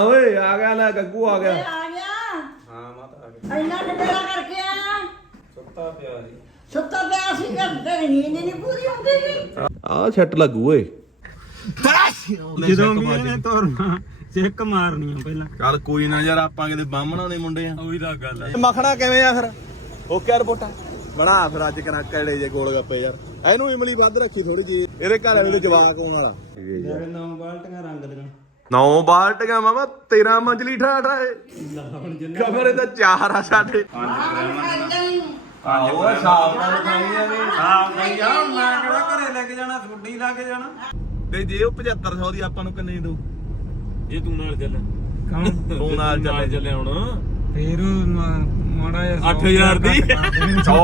ਓਏ ਆ ਗਿਆ ਲੈ ਗੱਗੂ ਆ ਗਿਆ। ਆ ਗਿਆ। ਹਾਂ ਮਾਤਾ ਆ ਗਈ। ਇੰਨਾ ਡੇਰਾ ਕਰਕੇ ਆਇਆ ਸੁੱਤਾ ਪਿਆ ਸੀ। ਸੁੱਤਾ ਪਿਆ ਸੀ ਕਿ ਤੇਰੀ ਨੀਂਦ ਹੀ ਨਹੀਂ ਪੂਰੀ ਹੁੰਦੀ ਸੀ। ਆ ਛੱਟ ਲੱਗੂ ਓਏ। ਜਦੋਂ ਵੀ ਇਹਨੇ ਤੁਰਨਾ ਚੈੱਕ ਮਾਰਨੀ ਆ ਪਹਿਲਾਂ। ਚੱਲ ਕੋਈ ਨਾ ਯਾਰ ਆਪਾਂ ਕਿਤੇ ਬਾਹਮਣਾ ਦੇ ਮੁੰਡੇ ਆ। ਉਹੀ ਤਾਂ ਗੱਲ ਆ। ਮੱਖਣਾ ਕਿਵੇਂ ਆ ਫਿਰ? ਓਕੇ ਰਿਪੋਰਟਾ। ਬਣਾ ਫਿਰ ਅੱਜ ਕਰਾ ਕੜੇ ਜੇ ਗੋਲ ਗੱਪੇ ਯਾਰ। ਇਹਨੂੰ ਇਮਲੀ ਵੱਧ ਰੱਖੀ ਥੋੜੀ ਜੀ ਇਹਦੇ ਘਰ ਵਾਲੇ ਦੇ ਜਵਾਕ ਆਉਣ ਵਾਲਾ। ਨਾਮ ਬਾਲਟੀਆਂ ਰੰਗ ਦੀਆਂ। ਨੌ ਬਾਲਟੀਆਂ ਮਾਮਾ 13 ਮੰਜਲੀ ਠਾਠਾ ਏ ਕਮਰੇ ਤਾਂ ਚਾਰ ਆ ਸਾਡੇ। ਆਹੋ ਆਹੋ ਸ਼ਾਮ ਨਾਲ ਖਾਈਆਂ ਨੇ ਹਾਂ ਭਈਆ ਮੈਂ ਕਿਹੜਾ ਘਰੇ ਲੈ ਕੇ ਜਾਣਾ ਛੁੱਟੀ ਲਾ ਕੇ ਜਾਣਾ। ਤੇ ਜੇ ਉਹ 7500 ਦੀ ਆਪਾਂ ਨੂੰ ਕਿੰਨੇ ਦੂ ਜੇ ਤੂੰ ਨਾਲ ਚੱਲ। ਕੌਣ? ਤੂੰ ਨਾਲ ਚੱਲੇ। ਚੱਲੇ ਹੁਣ। ਫੇਰ ਮਾੜਾ ਜਿਹਾ 8000 ਦੀ।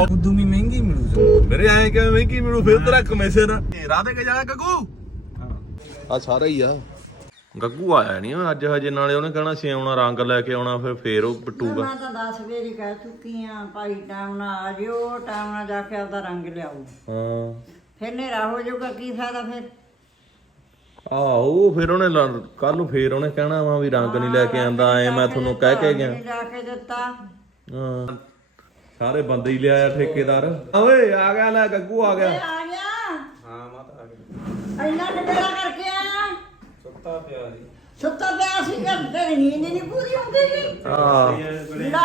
ਉਦੋਂ ਵੀ ਮਹਿੰਗੀ ਮਿਲੂ। ਮੇਰੇ ਐਂ ਕਿਵੇਂ ਮਹਿੰਗੀ ਮੈਨੂੰ ਫਿਰ ਤੇਰਾ ਕਮਿਸ਼ਨ ਰਾਧੇ ਕੇ ਜਾਣਾ ਗੱਗੂ ਆ ਸਾਰਾ ਹੀ ਆ। ਗੱਗੂ ਆਇਆ ਨਹੀਂ ਅੱਜ ਹਜੇ ਨਾਲੇ ਉਹਨੇ ਕਹਿਣਾ ਸੀ ਆਉਣਾ ਰੰਗ ਲੈ ਕੇ ਆਉਣਾ ਫਿਰ ਫੇਰ ਉਹ ਪਟੂਗਾ ਮੈਂ ਤਾਂ 10 ਵੇਰੀ ਕਹਿ ਚੁੱਕੀ ਆ ਭਾਈ ਟਾਈਮ ਨਾਲ ਆ ਜਿਓ ਟਾਈਮ ਨਾਲ ਜਾ ਕੇ ਆਪਦਾ ਰੰਗ ਲਿਆਓ। ਹਾਂ। ਫਿਰ ਹਨੇਰਾ ਹੋ ਜਾਊਗਾ ਕੀ ਫਾਇਦਾ ਫਿਰ? ਆਹੋ ਫਿਰ ਉਹਨੇ ਕੱਲ ਨੂੰ ਫੇਰ ਉਹਨੇ ਕਹਿਣਾ ਵਾ ਵੀ ਰੰਗ ਨਹੀਂ ਲੈ ਕੇ ਆਂਦਾ ਐ ਮੈਂ ਤੁਹਾਨੂੰ ਕਹਿ ਕੇ ਗਿਆ। ਜਾ ਕੇ ਦਿੱਤਾ। ਹਾਂ। ਸਾਰੇ ਬੰਦੇ ਹੀ ਲਿਆਇਆ ਠੇਕੇਦਾਰ। ਓਏ ਆ ਗਿਆ ਲੈ ਗੱਗੂ ਆ ਗਿਆ। ਆ ਗਿਆ। ਹਾਂ ਮਾਤਾ ਆ ਗਈ। ਇੰਨਾ ਡੇਰਾ ਸੁੱਤਾ ਪਿਆ ਸੀ। ਸੁੱਤਾ ਪਿਆ ਸੀ ਕਿ ਤੇਰੀ ਨੀਂਦ ਹੀ ਨਹੀਂ ਪੂਰੀ ਹੁੰਦੀ ਸੀ। ਆ ਲੈ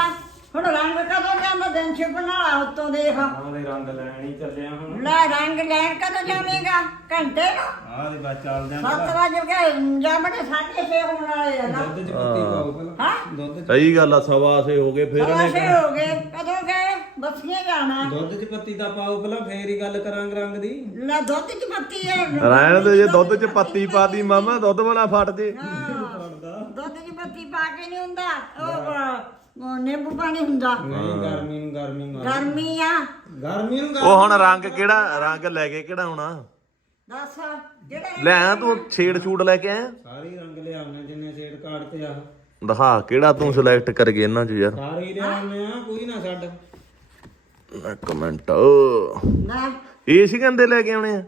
ਹੁਣ ਰੰਗ ਕਦੋਂ ਜਾਂਦਾ ਦਿਨ ਛਿਪਣ ਉੱਤੋਂ ਦੇਖ। ਆਹ ਦੇ ਰੰਗ ਲੈਣ ਹੀ ਚੱਲਿਆ ਹੁਣ। ਲੈ ਰੰਗ ਲੈਣ ਕਦੋਂ ਜਾਵੇਂਗਾ ਘੰਟੇ ਨੂੰ ਆਹ ਦੇ ਬਾਅਦ ਚੱਲਦੇ ਆਂ 7 ਵਜੇ ਕੇ ਜਾਮਣੇ 6:30 ਹੋਣ ਵਾਲੇ ਆ ਨਾ। ਦੁੱਧ ਚ ਪੱਤੀ ਪਾਓ ਪਹਿਲਾਂ। ਹਾਂ? ਦੁੱਧ ਚ ਸਹੀ ਗੱਲ ਆ ਸਵਾ ਸੇ ਹੋ ਗਏ ਫਿਰ ਸਵਾਸੇ ਹੋ ਗਏ ਕਦੋਂ ਗਏ ਬੱਸੀਆਂ ਜਾਣਾ। ਦੁੱਧ ਚ ਪੱਤੀ ਦਾ ਪਾਓ ਪਹਿਲਾਂ ਫੇਰ ਹੀ ਗੱਲ ਕਰਾਂਗੇ ਰੰਗ ਦੀ। ਲੈ ਦੁੱਧ ਚ ਪੱਤੀ ਹੈ ਰਹਿਣ ਦੇ ਜੇ ਦੁੱਧ 'ਚ ਪੱਤੀ ਪਾਦੀ ਮਾਮਾ ਦੁੱਧ ਬਣਾ ਫਟ ਜੇ ਹਾਂ, ਦੁੱਧ ਚ ਪੱਤੀ ਪਾ ਕੇ ਨਹੀਂ ਹੁੰਦਾ। ਉਹ ਅਹ, ਉਹ ਨਿੰਬੂ ਪਾਣੀ ਹੁੰਦਾ। ਨਹੀਂ ਗਰਮੀ ਨੂੰ ਗਰਮੀ ਮਾਰ ਗਰਮੀ। ਆ। ਗਰਮੀ ਨੂੰ ਉਹ ਹੁਣ ਰੰਗ ਕਿਹੜਾ ਰੰਗ ਲੈ ਕੇ ਕਿਹੜਾ ਆਉਣਾ ਦੱਸ ਜਿਹੜਾ ਲੈ ਆ ਤੂੰ ਛੇੜ ਛੂੜ ਲੈ ਕੇ ਆਇਆ ਸਾਰੇ ਰੰਗ ਲਿਆਉਣੇ ਜਿੰਨੇ ਸ਼ੇਡ ਕਾਰਡ ਤੇ ਆ। ਦਿਖਾ ਕਿਹੜਾ ਤੂੰ ਸਿਲੈਕਟ ਕਰ ਗਿਆ ਇਹਨਾਂ 'ਚ ਯਾਰ। ਸਾਰੇ ਹੀ ਲਿਆਉਣੇ ਆ ਕੋਈ ਨਾ ਛੱਡ। ਇੱਕ ਮਿੰਟ। ਨਾ ਇਹ ਸੀ ਕਹਿੰਦੇ ਲੈ ਕੇ ਆਉਣੇ ਆ।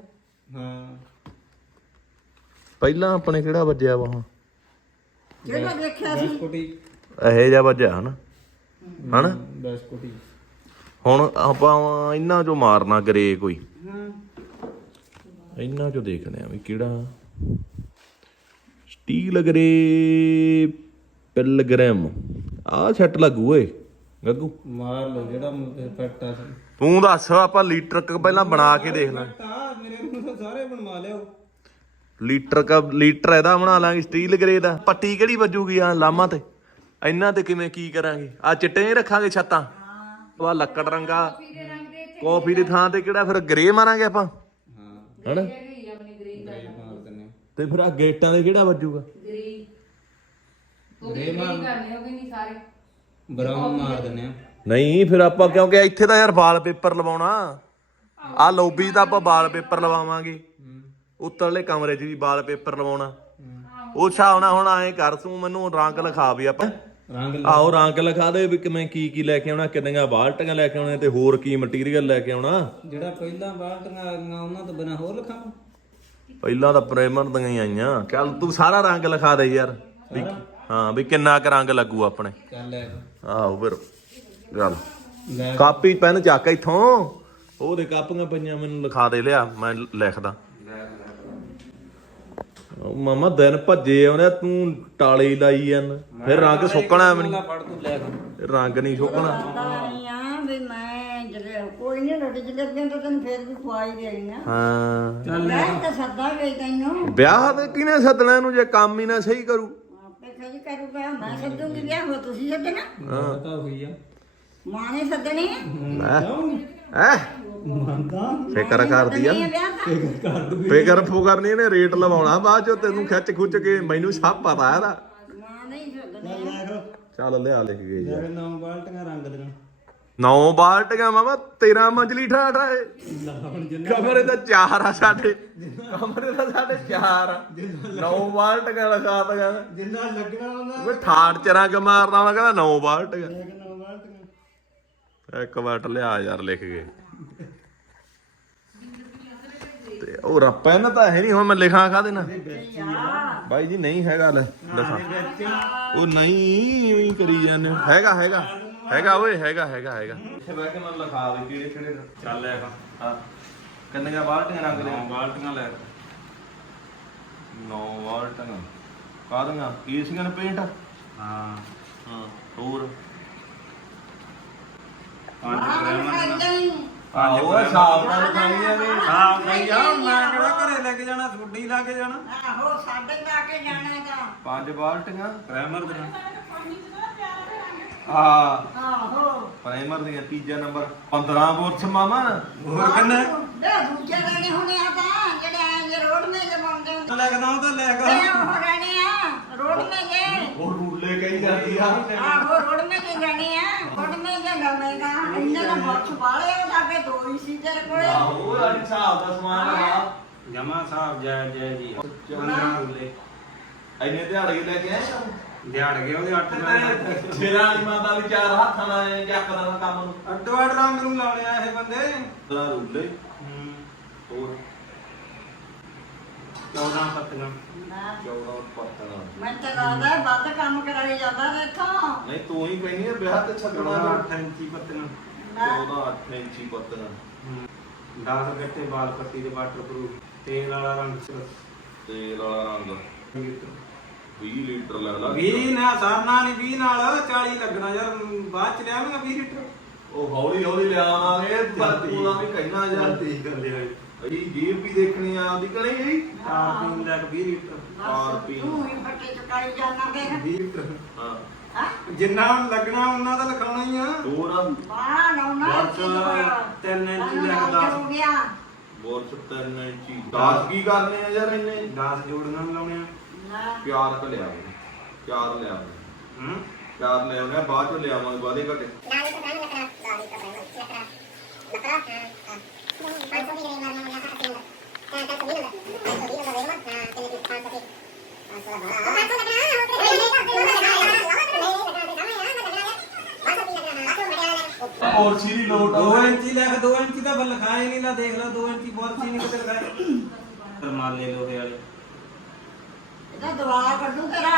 ਹਾਂ। ਪਹਿਲਾਂ ਆਪਣੇ ਕਿਹੜਾ ਵੱਜਿਆ ਵਾ ਹੁਣ? ਜਿਹੜਾ ਦੇਖਿਆ ਸੀ। ਬਿਸਕੁਟੀ ਇਹੋ ਜਿਹਾ ਵੱਜਿਆ ਹਨਾ? ਹਨਾ? ਹੁਣ ਆਪਾਂ ਇਹਨਾਂ 'ਚੋਂ ਮਾਰਨਾ ਗਰੇ ਕੋਈ। ਇਹਨਾਂ 'ਚੋਂ ਦੇਖਦੇ ਆ ਵੀ ਕਿਹੜਾ ਸਟੀਲ ਗਰੇ ਪਿਲਗ੍ਰਮ। ਆਹ ਛੱਟ ਲੱਗੂ ਓਏ ਗੱਗੂ। ਮਾਰ ਲਓ ਜਿਹੜਾ ਇਫੈਕਟ ਆ ਤੂੰ ਦੱਸ ਆਪਾਂ ਲੀਟਰ ਕ ਪਹਿਲਾਂ ਬਣਾ ਕੇ ਦੇਖ ਲੈ। ਆ ਮੇਰੇ ਨੂੰ ਤਾਂ ਸਾਰੇ ਬਣਵਾ ਲਿਓ। ਲੀਟਰ ਕ ਲੀਟਰ ਇਹਦਾ ਬਣਾ ਲਾਂਗੇ ਸਟੀਲ ਗਰੇ ਦਾ। ਪੱਟੀ ਕਿਹੜੀ ਵੱਜੂਗੀ ਆ ਲਾਮਾਂ ਤੇ? ਇਹਨਾਂ ਤੇ ਕਿਵੇਂ ਕੀ ਕਰਾਂਗੇ? ਆ ਚਿੱਟੇ ਹੀ ਰੱਖਾਂਗੇ ਛੱਤਾਂ? ਆ ਲੱਕੜ ਰੰਗਾ। ਕਾਫੀ ਦੀ ਥਾਂ ਤੇ ਕਿਹੜਾ ਫਿਰ ਗਰੇ ਮਾਰਾਂਗੇ ਆਪਾਂ? ਹਾਂ। ਗ੍ਰੇ ਦਿੰਨੇ ਤੇ ਫਿਰ ਆ ਗੇਟਾਂ ਦੇ ਕਿਹੜਾ ਵੱਜੂਗਾ? ਗ੍ਰੇ। ਮਾਰ ਬਰਾਊਨ ਮਾਰ ਦਿੰਨੇ ਆ। ਨਹੀਂ ਫਿਰ ਆਪਾਂ ਕਿਉਂਕਿ ਇੱਥੇ ਤਾਂ ਯਾਰ ਵਾਲ ਪੇਪਰ ਲਵਾਉਣਾ। ਆ ਲੌਬੀ ਦਾ ਆਪਾਂ ਵਾਲ ਪੇਪਰ ਲਵਾਵਾਂਗੇ ਉੱਤਰਲੇ ਕਮਰੇ 'ਚ ਵੀ ਵਾਲ ਪੇਪਰ ਲਵਾਉਣਾ ਉਹ ਛਾਉਣਾ ਹੁਣ ਐਂ ਕਰ ਤੂੰ ਮੈਨੂੰ ਰੰਗ ਲਿਖਾ ਵੀ ਆਪਾਂ। ਰੰਗ ਆਹੋ ਰੰਗ ਲਿਖਾ ਦੇ ਵੀ ਕਿਵੇਂ ਕੀ ਕੀ ਲੈ ਕੇ ਆਉਣਾ ਕਿੰਨੀਆਂ ਬਾਲਟੀਆਂ ਲੈ ਕੇ ਆਉਣੀਆਂ ਤੇ ਹੋਰ ਕੀ ਮਟੀਰੀਅਲ ਲੈ ਕੇ ਆਉਣਾ। ਜਿਹੜਾ ਪਹਿਲਾਂ ਬਾਲਟੀਆਂ ਆ ਗਈਆਂ ਉਹਨਾਂ ਤੋਂ ਬਿਨਾ ਹੋਰ ਲਿਖਾਂ ਪਹਿਲਾਂ ਤਾਂ ਪ੍ਰਾਈਮਰ ਦੀਆਂ ਹੀ ਆਈਆਂ। ਚੱਲ ਤੂੰ ਸਾਰਾ ਰੰਗ ਲਿਖਾ ਦੇ ਯਾਰ। ਵੀ ਹਾਂ ਵੀ ਕਿੰਨਾ ਕੁ ਰੰਗ ਲੱਗੂ ਆਪਣੇ। ਚੱਲ ਲੈ ਆਹੋ ਫਿਰ ਗੱਲ ਲੈ। ਕਾਪੀ ਪੈਨ ਚੱਕ ਇੱਥੋਂ। ਉਹਦੇ ਕਾਪੀਆਂ ਪਈਆਂ ਮੈਨੂੰ ਲਿਖਾ ਦੇ ਲਿਆ ਮੈਂ ਲਿਖਦਾ। ਮਾਮਾ ਦਿਨ ਭੱਜੇ ਆਉਂਦੇ ਤੂੰ ਟਾਲੀ ਲਾਈ ਜਾਂਦਾ ਫਿਰ ਰੰਗ ਸੁੱਕਣਾ ਫੜ ਤੂੰ ਲੈ ਨਹੀਂ ਰੰਗ ਨਹੀਂ ਸੁੱਕਣਾ। ਪਤਾ ਨਹੀਂ ਆ ਵੀ ਮੈਂ ਜਿਹੜੇ ਕੋਈ ਨਹੀਂ ਰੋਟੀ ਜਲੇਬੀਆਂ ਤਾਂ ਤੈਨੂੰ ਫੇਰ ਵੀ ਖਵਾਈ ਦੇਣੀਆਂ ਹਾਂ। ਮੈਂ ਤਾਂ ਸੱਦਾ ਗਈ ਤੈਨੂੰ। ਵਿਆਹ ਤੇ ਕਿਹਨੇ ਸੱਦਣਾ ਇਹਨੂੰ ਜੇ ਕੰਮ ਹੀ ਨਾ ਸਹੀ ਕਰੂ। ਆਪੇ ਖੜੀ ਕਰੂਗਾ ਮੈਂ ਸੱਦੂਗੀ ਵਿਆਹ ਹੋ ਤੁਸੀਂ ਸੱਦਣਾ? ਪਤਾ ਹੋਈ ਆ। ਮਾਂ ਨੇ ਸੱਦਣੀ? ਹੈ? ਫਿਕਰ ਕਰਦੀ ਆ। ਇਹ ਫਿਕਰ ਫੁਕਰ ਨਹੀਂ ਇਹਨੇ ਰੇਟ ਲਵਾਉਣਾ ਬਾਅਦ ਚ ਤੈਨੂੰ ਖਿੱਚ ਖੁੱਚ ਕੇ ਮੈਨੂੰ ਸਭ ਪਤਾ ਇਹਦਾ। ਮਾਂ ਨਹੀਂ ਸੱਦਣੀ ਚੱਲ ਲਿਆ ਲਿਖ ਗਏ ਜੀ। ਨਾਮ ਬਾਲਟੀਆਂ ਰੰਗ ਦੀਆਂ ਨੌ ਬਾਲਟੀਆਂ ਮਾਮਾ 13 ਮੰਜਲੀ ਠਾਠਾ ਏ। ਕਮਰੇ ਤਾਂ ਚਾਰ ਆ ਸਾਡੇ। ਕਮਰੇ ਤਾਂ ਸਾਡੇ ਚਾਰ ਆ। ਨੌ ਬਾਲਟੀਆਂ ਲਗਾ ਤਾ ਜਿੰਨਾ ਲੱਗਣਾ ਉਹਨਾਂ ਵੇ ਠਾੜ ਚਰਾਂ ਕੇ ਮਾਰਨਾ ਵਾ ਕਹਿੰਦਾ ਨੌ ਬਾਲਟੀਆਂ। ਇੱਕ ਵਾਟ ਲਿਆ ਯਾਰ ਲਿਖ ਗਏ ਤੇ ਉਹ ਰੱਪਾ ਨਾ ਤਾਂ ਹੈ ਨਹੀਂ ਹੁਣ ਮੈਂ ਲਿਖਾਂ ਕਾ ਦੇਣਾ ਬਾਈ ਜੀ ਨਹੀਂ ਹੈਗਾ ਲੈ ਦੱਸਾਂ ਉਹ ਨਹੀਂ ਉਹੀ ਕਰੀ ਜਾਂਦੇ। ਹੈਗਾ ਹੈਗਾ ਹੈਗਾ ਓਏ ਹੈਗਾ ਹੈਗਾ ਹੈਗਾ। ਇੱਥੇ ਬਹਿ ਕੇ ਮੈਂ ਲਿਖਾ ਦੇ ਕਿਹੜੇ ਕਿਹੜੇ ਚੱਲ ਲੈ ਹਾਂ। ਕਿੰਨੀਆਂ ਬਾਲਟੀਆਂ ਰੰਗ ਦੇ ਬਾਲਟੀਆਂ ਲੈ। ਨੌ ਬਾਲਟੀਆਂ। ਕਾਹਦੀਆਂ? ਏਸੀਆਂ ਨੇ ਪੇਂਟ? ਹਾਂ। ਹਾਂ ਹੋਰ ਪੰਜ ਆਹ ਗ੍ਰਾਮ ਮੈਂ ਦੀਆਂ ਨਹੀਂ ਆਹੋ ਹਿਸਾਬ ਨਾਲ ਲਿਖਾਈਆਂ ਨੇ। ਹਾਂ ਭਈ ਆ ਮੈਂ ਕਿਹੜਾ ਘਰੇ ਲੈ ਕੇ ਜਾਣਾ ਛੁੱਟੀ ਲਾ ਕੇ ਜਾਣਾ। ਆਹੋ ਸਾਡੇ ਲਾ ਕੇ ਜਾਣਾਗਾ ਪੰਜ ਬਾਲਟੀਆਂ ਪ੍ਰਾਈਮਰ ਦੀਆਂ। ਆ ਆਹੋ ਪ੍ਰਾਈਮਰ ਦੀਆਂ ਤੀਜਾ ਨੰਬਰ। 15 ਬੋਰਸ ਮਾਮਾ ਹੋਰ ਕਿੰਨੇ? ਦੇ ਦੂਜੇ ਰਹਿਣੇ ਹੁਣੇ ਆ ਤਾਂ ਜਿਹੜੇ ਐਂ ਜੇ ਰੋਡ ਮੇ ਜੇ ਬਣਦੇ ਹੁੰਦੇ। ਲੱਗਦਾ ਉਹ ਤਾਂ ਲੈ ਤੇ ਗਾ ਉਹ ਰਹਿਣੇ ਆ ਰੋਡ ਮੇ ਜੇ। ਉਹ ਕਹੀ ਜਾਂਦੀ ਆ। ਆਹੋ ਰੋਡ ਮੇ ਜੇ ਰਹਿਣੇ ਆ ਰੋਡ ਮੇ ਜੇ ਲਵੇਗਾ ਇੰਨੇ ਦਾ ਬਹੁਤ ਵਾਲੇ ਉਹ ਲਾਗੇ ਦੋ ਹੀ ਸੀ ਤੇਰੇ ਕੋਲੇ। ਆਹੋ ਅੱਜ ਹਿਸਾਬ ਦਾ ਸਮਾਨ ਆ। ਜਮਾ ਸਾਹਿਬ ਜੈ ਜੈ ਜੀ 15 ਰੁੱਲੇ ਇੰਨੇ ਦਿਹਾੜੇ ਲੈ ਕੇ ਆਏ ਆ? ਦਿਹਾੜ ਗਏ ਉਹਦੇ 8 ਨਾਲ ਛੇਰਾ ਵਾਲੀ ਮਾਤਾ ਵੀ ਚਾਰ ਹੱਥਾਂ ਨਾਲ ਜੱਕਦਾ ਨਾ ਕੰਮ ਨੂੰ। ਅੱਡੋ ਅੱਡ ਰੰਗ ਨੂੰ ਲਾਉਣੇ ਆ ਇਹ ਬੰਦੇ। ਤਰਾ ਰੂਲੇ। ਹੋਰ। 14 ਪੱਤੀਆਂ ਨਾ 14 ਪੱਤਣਾ ਮੈਂ ਤਾਂ ਲੱਗਦਾ ਵੱਧ ਕੰਮ ਕਰਾਈ ਜਾਂਦਾ ਨੇ ਇੱਥੋਂ। ਨਹੀਂ ਤੂੰ ਹੀ ਕਹਿੰਦੀ ਆ ਵਿਆਹ ਤੇ ਛੱਡਣਾ 14 8 ਇੰਚੀ ਪੱਤੀਆਂ ਨਾ। 14 8 ਇੰਚੀ ਪੱਤਣਾ। 10 ਗੱਟੇ ਬਾਲ ਪੱਤੀ ਦੇ ਵਾਟਰਪ੍ਰੂਫ ਤੇਲ ਵਾਲਾ ਰੰਗ ਤੇਲ ਵਾਲਾ ਰੰਗ। 20 ਲੀਟਰ। ਲੈ ਲਾ। 20 ਨਾ ਸਰਨਾ ਨਹੀਂ 20 ਨਾਲ 40 ਲੱਗਣਾ। ਯਾਰ ਬਾਅਦ ਚ ਲਿਆਵਾਂਗਾ 20 ਲੀਟਰ? ਉਹ ਹੌਲੀ ਹੌਲੀ ਲਿਆਵਾਂਗੇ ਪਰ ਤੂੰ ਨਾ ਵੀ ਕਹਿਣਾ ਯਾਰ। ਠੀਕ ਕਰ ਲਿਆ ਅਜੀ ਜੀਬ ਵੀ ਦੇਖਣੀ ਆ ਉਹਦੀ ਕਣੀ ਜੀ? ਚਾਰ ਪੀਣ ਲੱਗ 20 ਲੀਟਰ। ਚਾਰ ਪੀ। ਤੂੰ ਹੀ ਫੱਟੇ ਚੁਕਾਈ ਜਾਣਾ ਦੇਖ 20 ਲੀਟਰ ਹਾਂ। ਹਾਂ? ਜਿੰਨਾ ਲੱਗਣਾ ਉਹਨਾਂ ਦਾ ਲਿਖਾਉਣਾ ਹੀ ਆ। ਹੋਰ? ਬਾਹਰ ਨਾ ਨਾ ਬਸ ਤਿੰਨ ਇੰਚ ਲੈ ਕੇ ਦਸ। ਹੋ ਗਿਆ ਬੋਰਸ 3 ਇੰਚੀ 10 ਕੀ ਕਰਨੇ ਆ ਯਾਰ ਇੰਨੇ? 10 ਜੋੜਨਾਂ ਲਾਉਣੇ ਆ ਨਾ ਪਿਆਰ ਕ ਲਿਆ ਚਾਰ ਲਿਆ ਹੂੰ? ਚਾਰ ਲੈ ਆਉਣੇ ਬਾਅਦ ਚ ਲਿਆਵਾਂਗੇ ਬਾਦੇ ਘਟੇ। ਹੋਰ ਸੀਰੀ ਲੋਟ 2 ਇੰਚੀ ਲੈ ਕੇ 2 ਇੰਚੀ ਤਾਂ ਲਿਖਾਏ ਨਹੀਂ ਲਾ ਦੇਖ ਲੈ 2 ਇੰਚੀ ਬੋਰਚੀ ਨਹੀਂ ਕਿਤੇ ਲਿਖਾਏ ਰਮਾਲੇ ਲੋਹੇ ਵਾਲੇ। ਇਹਦਾ ਦਵਾ ਕੱਢੂ ਤੇਰਾ।